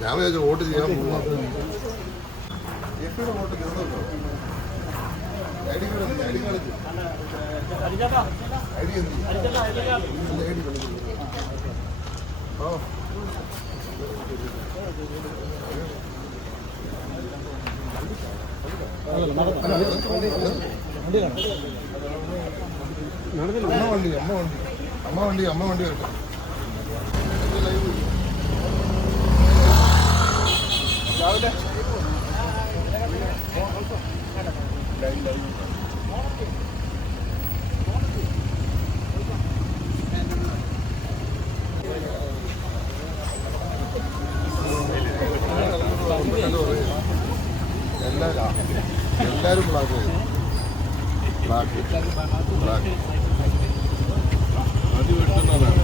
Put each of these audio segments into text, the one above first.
ഞാൻ വിചാരിച്ചു വോട്ട് ചെയ്യാൻ പോകുന്നു. അമ്മ വണ്ടി വരട്ടെ. രാവിലെ എല്ലാവരും ബ്ലാക്ക് അത് വെട്ടുന്നതാണ്.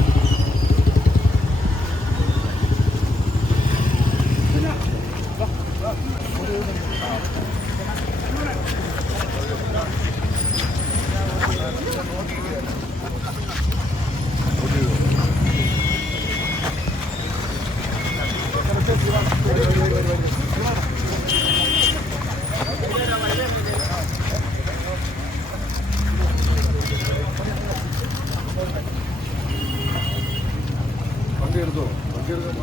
വണ്ടി എടുത്തോ, വണ്ടി എടുക്കാൻ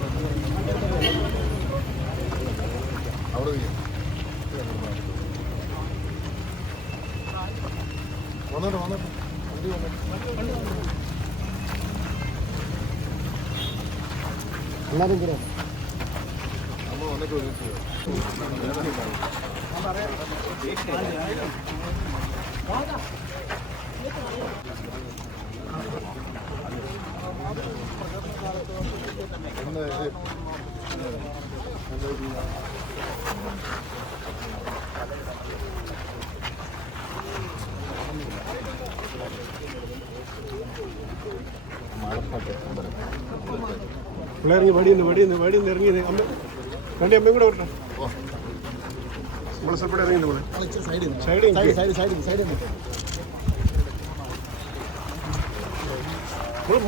അവിടെ വന്നിട്ട് വണ്ടി എല്ലാവരും കൂടെ അമ്മ വന്നിട്ട് ഒരുമിച്ച് പിള്ളേർ വടിയെന്ന് ഇറങ്ങിയത് അമ്മ വണ്ടി അമ്മയും കൂടെ വരട്ടെ. നമ്മൾ സ്വല്പം ഇറങ്ങിയത് സൈഡിൽ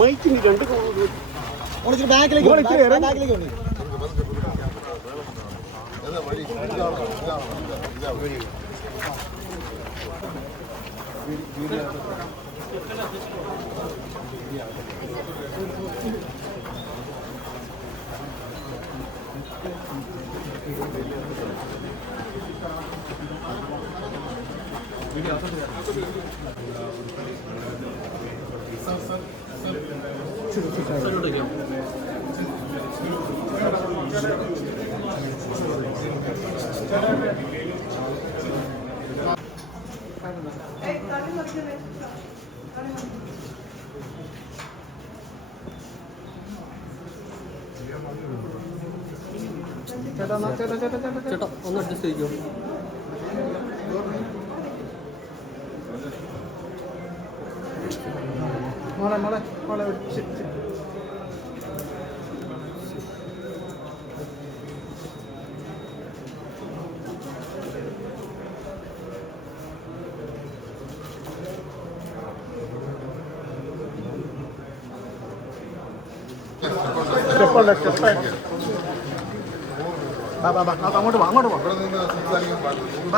മൈക്കിന് രണ്ട് ബാക്കിലേക്ക് ചേട്ടാ ഒന്ന് അഡ്ജസ്റ്റ് ചെയ്യോ? മോളെ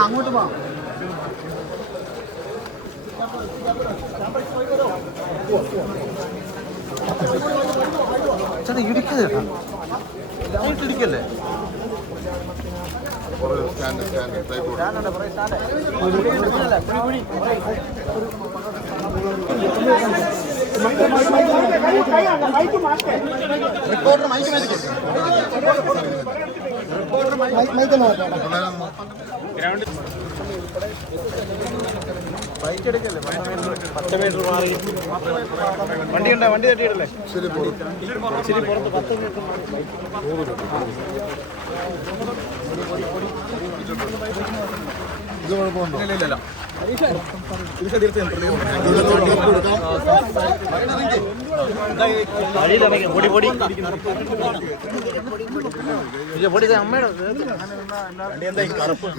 അങ്ങോട്ട് വാ ചേട്ടാ ഇടിക്കല്ലേ ഇടിക്കല്ലേ വണ്ടി തട്ടിയിടല്ലേ? ശരി പുറത്ത് 10 മീറ്റർ ഇത് കുഴപ്പമുണ്ടോ? ഇല്ല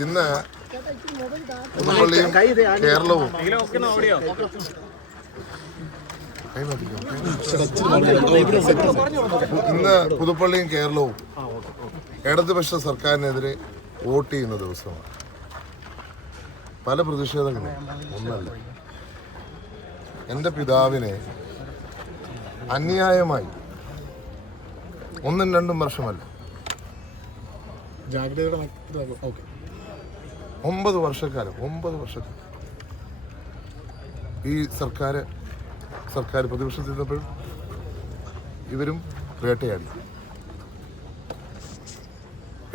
ഇന്ന് പുതുപ്പള്ളിയും കേരളവും ഇന്ന് പുതുപ്പള്ളിയും കേരളവും ഇടതുപക്ഷ സർക്കാരിനെതിരെ വോട്ട് ചെയ്യുന്ന ദിവസമാണ്. പല പ്രതിഷേധങ്ങളും ഒന്നല്ല. എൻ്റെ പിതാവിനെ അന്യായമായി 1-2 വർഷമല്ല 9 വർഷക്കാലം ഈ സർക്കാർ പ്രതിപക്ഷത്തിരുന്നപ്പോൾ ഇവരും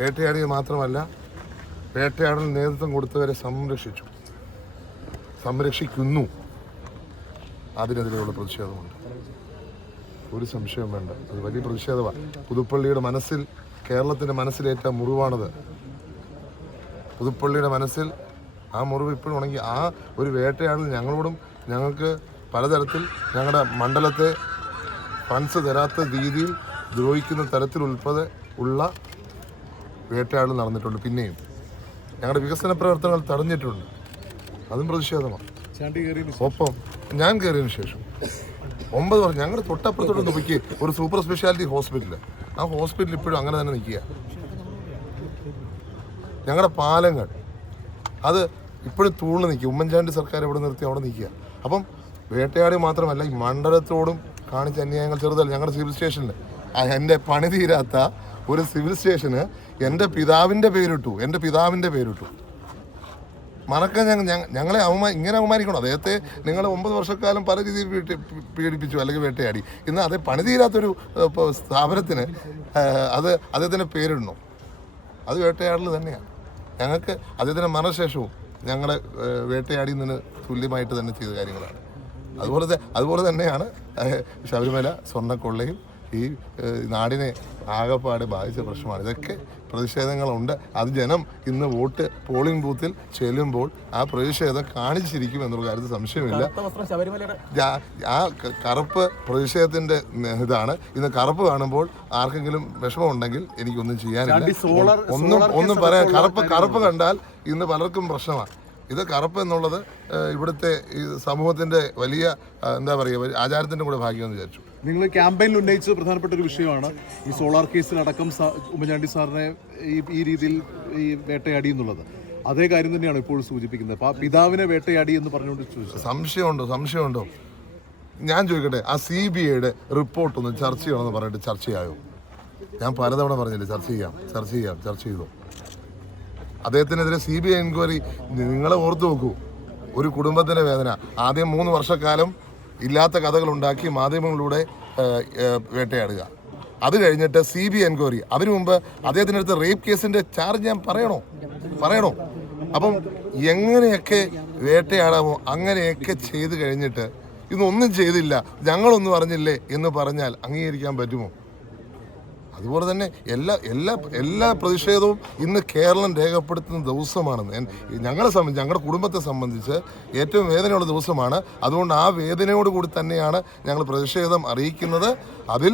വേട്ടയാടിയത് മാത്രമല്ല, വേട്ടയാടലിന് നേതൃത്വം കൊടുത്തവരെ സംരക്ഷിക്കുന്നു. അതിനെതിരെയുള്ള പ്രതിഷേധമുണ്ട്. ഒരു സംശയം വേണ്ട, അത് വലിയ പ്രതിഷേധമാണ്. പുതുപ്പള്ളിയുടെ മനസ്സിൽ, കേരളത്തിൻ്റെ മനസ്സിലേറ്റ മുറിവാണത്. പുതുപ്പള്ളിയുടെ മനസ്സിൽ ആ മുറിവ് ഇപ്പോഴും ഉണങ്ങി. ആ ഒരു വേട്ടയാടൽ ഞങ്ങൾക്ക് പലതരത്തിൽ ഞങ്ങളുടെ മണ്ഡലത്തെ ഫണ്ട്സ് തരാത്ത രീതിയിൽ ദ്രോഹിക്കുന്ന തരത്തിലുൾപ്പെടെ ഉള്ള വേട്ടയാടൽ നടന്നിട്ടുണ്ട്. പിന്നെയും ഞങ്ങളുടെ വികസന പ്രവർത്തനങ്ങൾ തടഞ്ഞിട്ടുണ്ട്. അതും പ്രതിഷേധമാണ്. ഒപ്പം ഞാൻ കയറിയതിനു ശേഷം 9 വർഷം ഞങ്ങളുടെ തൊട്ടപ്പുറത്തോട്ട് നോക്കി ഒരു സൂപ്പർ സ്പെഷ്യാലിറ്റി ഹോസ്പിറ്റൽ, ആ ഹോസ്പിറ്റൽ ഇപ്പോഴും അങ്ങനെ തന്നെ നിൽക്കുക. ഞങ്ങളുടെ പാലങ്ങൾ അത് ഇപ്പോഴും തൂണ് നിൽക്കുക. ഉമ്മൻചാണ്ടി സർക്കാർ എവിടെ നിർത്തി അവിടെ നിൽക്കുക. അപ്പം വേട്ടയാടി മാത്രമല്ല, ഈ മണ്ഡലത്തോടും കാണിച്ച അന്യായങ്ങൾ ചെറുതല്ല. ഞങ്ങളുടെ സിവിൽ സ്റ്റേഷനിൽ എൻ്റെ പണി തീരാത്ത ഒരു സിവിൽ സ്റ്റേഷന് എൻ്റെ പിതാവിൻ്റെ പേരിട്ടു. മറക്കാൻ ഞങ്ങളെ ഇങ്ങനെ അവമാനിക്കണം. അദ്ദേഹത്തെ നിങ്ങൾ 9 വർഷക്കാലം പല രീതിയിൽ പീഡിപ്പിച്ചു അല്ലെങ്കിൽ വേട്ടയാടി. ഇന്ന് അതേ പണി തീരാത്തൊരു സ്ഥാപനത്തിന് അത് അദ്ദേഹത്തിൻ്റെ പേരിടണം. അത് വേട്ടയാടൽ തന്നെയാണ്. ഞങ്ങൾക്ക് അദ്ദേഹത്തിൻ്റെ മരണശേഷവും ഞങ്ങളെ വേട്ടയാടിയതിന് തുല്യമായിട്ട് തന്നെ ചെയ്ത കാര്യങ്ങളാണ്. അതുപോലെ തന്നെയാണ് ശബരിമല സ്വർണ്ണക്കൊള്ളയും ഈ നാടിനെ ആകെപ്പാടെ ബാധിച്ച പ്രശ്നമാണ്. ഇതൊക്കെ പ്രതിഷേധങ്ങളുണ്ട്. അത് ജനം ഇന്ന് പോളിംഗ് ബൂത്തിൽ ചെല്ലുമ്പോൾ ആ പ്രതിഷേധം കാണിച്ചിരിക്കും എന്നുള്ള കാര്യത്തിൽ സംശയമില്ല. ആ കറുപ്പ് പ്രതിഷേധത്തിൻ്റെ ഇതാണ്. ഇന്ന് കറുപ്പ് കാണുമ്പോൾ ആർക്കെങ്കിലും വിഷമമുണ്ടെങ്കിൽ എനിക്കൊന്നും ചെയ്യാനില്ല. ഒന്നും പറയാൻ, കറുപ്പ് കണ്ടാൽ ഇന്ന് പലർക്കും പ്രശ്നമാണ്. ഇത് കറുപ്പ് എന്നുള്ളത് ഇവിടുത്തെ ഈ സമൂഹത്തിൻ്റെ വലിയ എന്താ പറയുക ആചാരത്തിൻ്റെ കൂടെ ഭാഗ്യമെന്ന് വിചാരിച്ചു. നിങ്ങൾ ക്യാമ്പയിനിൽ ഉന്നയിച്ച പ്രധാനപ്പെട്ട ഒരു വിഷയമാണ് ഈ സോളാർ കേസിലടക്കം ഉമ്മൻചാണ്ടി സാറിനെ ഈ രീതിയിൽ ഈ വേട്ടയാടി എന്നുള്ളത്. അതേ കാര്യം തന്നെയാണ് ഇപ്പോൾ സൂചിപ്പിക്കുന്നത്. ആ പിതാവിനെ വേട്ടയാടി എന്ന് പറഞ്ഞുകൊണ്ട് ചോദിച്ചത്. സംശയമുണ്ടോ? ഞാൻ ചോദിക്കട്ടെ, ആ CBIയുടെ റിപ്പോർട്ടൊന്ന് ചർച്ച ചെയ്യണമെന്ന് പറഞ്ഞിട്ട് ചർച്ചയായോ? ഞാൻ പലതവണ പറഞ്ഞില്ലേ ചർച്ച ചെയ്തു. അദ്ദേഹത്തിനെതിരെ CBI എൻക്വയറി നിങ്ങളെ ഓർത്തു നോക്കൂ. ഒരു കുടുംബത്തിൻ്റെ വേദന. ആദ്യം 3 വർഷക്കാലം ഇല്ലാത്ത കഥകളുണ്ടാക്കി മാധ്യമങ്ങളിലൂടെ വേട്ടയാടുക. അത് കഴിഞ്ഞിട്ട് CBI എൻക്വയറി. അതിനു മുമ്പ് അദ്ദേഹത്തിനടുത്ത് റേപ്പ് കേസിൻ്റെ ചാർജ് ഞാൻ പറയണോ? അപ്പം എങ്ങനെയൊക്കെ വേട്ടയാടാമോ അങ്ങനെയൊക്കെ ചെയ്ത് കഴിഞ്ഞിട്ട് ഇതൊന്നും ചെയ്തില്ല, ഞങ്ങളൊന്നും അറിഞ്ഞില്ലേ എന്ന് പറഞ്ഞാൽ അംഗീകരിക്കാൻ പറ്റുമോ? അതുപോലെ തന്നെ എല്ലാ പ്രതിഷേധവും ഇന്ന് കേരളം രേഖപ്പെടുത്തുന്ന ദിവസമാണെന്ന് ഞങ്ങളുടെ കുടുംബത്തെ സംബന്ധിച്ച് ഏറ്റവും വേദനയുള്ള ദിവസമാണ്. അതുകൊണ്ട് ആ വേദനയോടുകൂടി തന്നെയാണ് ഞങ്ങൾ പ്രതിഷേധം അറിയിക്കുന്നത്. അതിൽ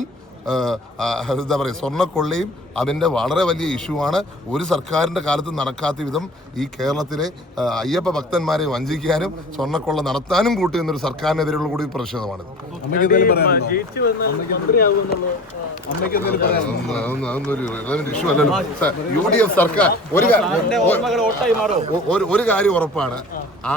എന്താ പറയുക, സ്വർണ്ണക്കൊള്ളയും അതിൻ്റെ വളരെ വലിയ ഇഷ്യൂ ആണ്. ഒരു സർക്കാരിൻ്റെ കാലത്ത് നടക്കാത്ത വിധം ഈ കേരളത്തിലെ അയ്യപ്പ ഭക്തന്മാരെ വഞ്ചിക്കാനും സ്വർണ്ണക്കൊള്ള നടത്താനും കൂട്ടുന്നൊരു സർക്കാരിനെതിരെയുള്ള കൂടി പ്രതിഷേധമാണിത്. ഇഷ്യൂ അല്ലല്ലോ. UDF സർക്കാർ ഒരു കാര്യം ഉറപ്പാണ്,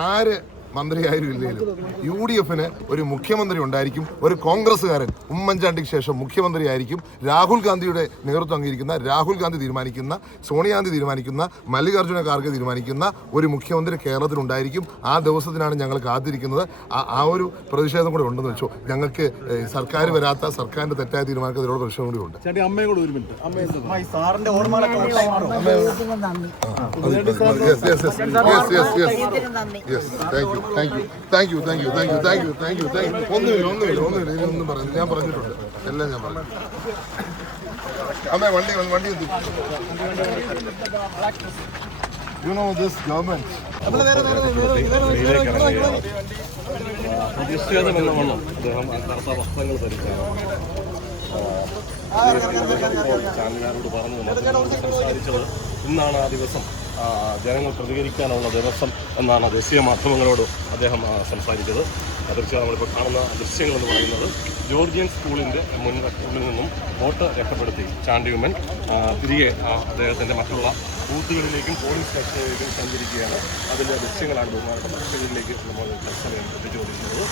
ആര് മന്ത്രിയായാലും ഇല്ലെങ്കിലും UDFന് ഒരു മുഖ്യമന്ത്രി ഉണ്ടായിരിക്കും. ഒരു കോൺഗ്രസ്സുകാരൻ ഉമ്മൻചാണ്ടിക്ക് ശേഷം മുഖ്യമന്ത്രി ആയിരിക്കും. രാഹുൽ ഗാന്ധിയുടെ നേതൃത്വം അംഗീകരിക്കുന്ന, രാഹുൽ ഗാന്ധി തീരുമാനിക്കുന്ന, സോണിയാഗാന്ധി തീരുമാനിക്കുന്ന, മല്ലികാർജ്ജുന ഖാർഗെ തീരുമാനിക്കുന്ന ഒരു മുഖ്യമന്ത്രി കേരളത്തിലുണ്ടായിരിക്കും. ആ ദിവസത്തിനാണ് ഞങ്ങൾ കാത്തിരിക്കുന്നത്. ആ ഒരു പ്രതിഷേധം കൂടെ ഉണ്ടെന്ന് വെച്ചോ. ഞങ്ങൾക്ക് സർക്കാർ വരാത്ത, സർക്കാരിന്റെ തെറ്റായ തീരുമാനത്തിലുള്ള പ്രതിഷേധം കൂടി ഉണ്ട്. Thank you. ഒന്നുമില്ല. ഇതൊന്നും പറഞ്ഞു, ഞാൻ പറഞ്ഞിട്ടുണ്ട്, എല്ലാം ഞാൻ പറഞ്ഞു. അമ്മേ വണ്ടി You know this government. ചാനലുകാരോട് പറഞ്ഞു സംസാരിച്ചത് ഇന്നാണ് ആ ദിവസം. ജനങ്ങൾ പ്രതികരിക്കാനുള്ള ദിവസം എന്നാണ് ദേശീയ മാധ്യമങ്ങളോട് അദ്ദേഹം സംസാരിച്ചത്. തീർച്ചയായും നമ്മളിപ്പോൾ കാണുന്ന ദൃശ്യങ്ങളെന്ന് പറയുന്നത് ജോർജിയൻ സ്കൂളിൻ്റെ മുന്നിൽ നിന്നും വോട്ട് രേഖപ്പെടുത്തി ചാണ്ടി ഉമ്മൻ തിരികെ അദ്ദേഹത്തിൻ്റെ മറ്റുള്ള ബൂത്തുകളിലേക്കും പോളിംഗ് സ്റ്റേഷനിലേക്കും സഞ്ചരിക്കുകയാണ്. അതിൻ്റെ ദൃശ്യങ്ങളാണ് ബഹുമാനപ്പെട്ട ദൃശ്യങ്ങളിലേക്ക് നമ്മൾ തത്സമയം എത്തിച്ചുകൊണ്ടിരിക്കുന്നത്.